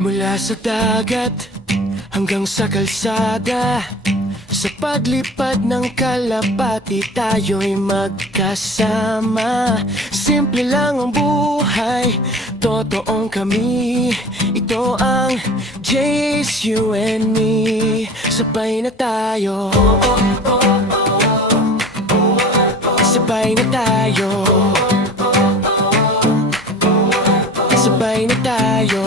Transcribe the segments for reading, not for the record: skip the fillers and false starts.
Mula sa dagat hanggang sa kalsada, sa paglipad ng kalapati tayo'y magkasama. Simple lang ang buhay, totoong kami. Ito ang Jace, you and me. Sabay na tayo, sabay na tayo, sabay na tayo,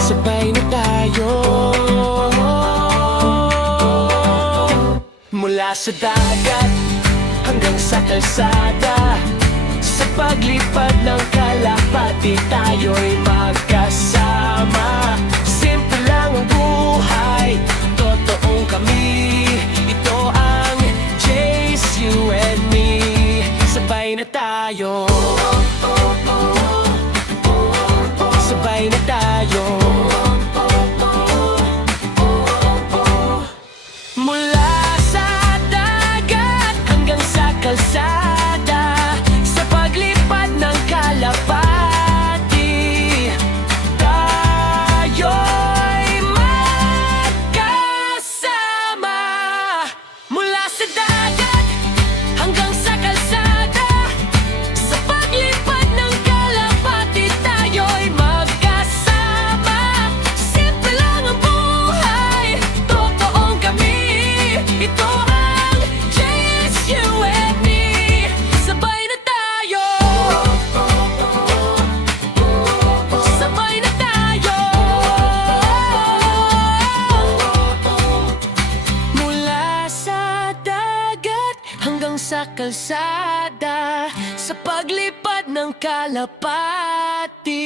sabay na tayo. Mula sa dagat hanggang sa kalsada, sa paglipad ng kalapati tayo'y magkasama. Simple lang ang buhay, totoong kami. Ito ang Jace, you and me. Sabay na tayo, sabay na tayo. Mula sa dagat hanggang sa kalsada, sa paglipad ng kalapati tayo'y magkasama. Mula sa dagat hanggang sa kalsada, sa paglipad ng kalapati tayo'y magkasama. Simple lang ang buhay, totoong kami. Ito ang Jace, you and me. Sabay na tayo, sabay na tayo. Mula sa dagat hanggang sa kalsada, sa paglipad ng kalapati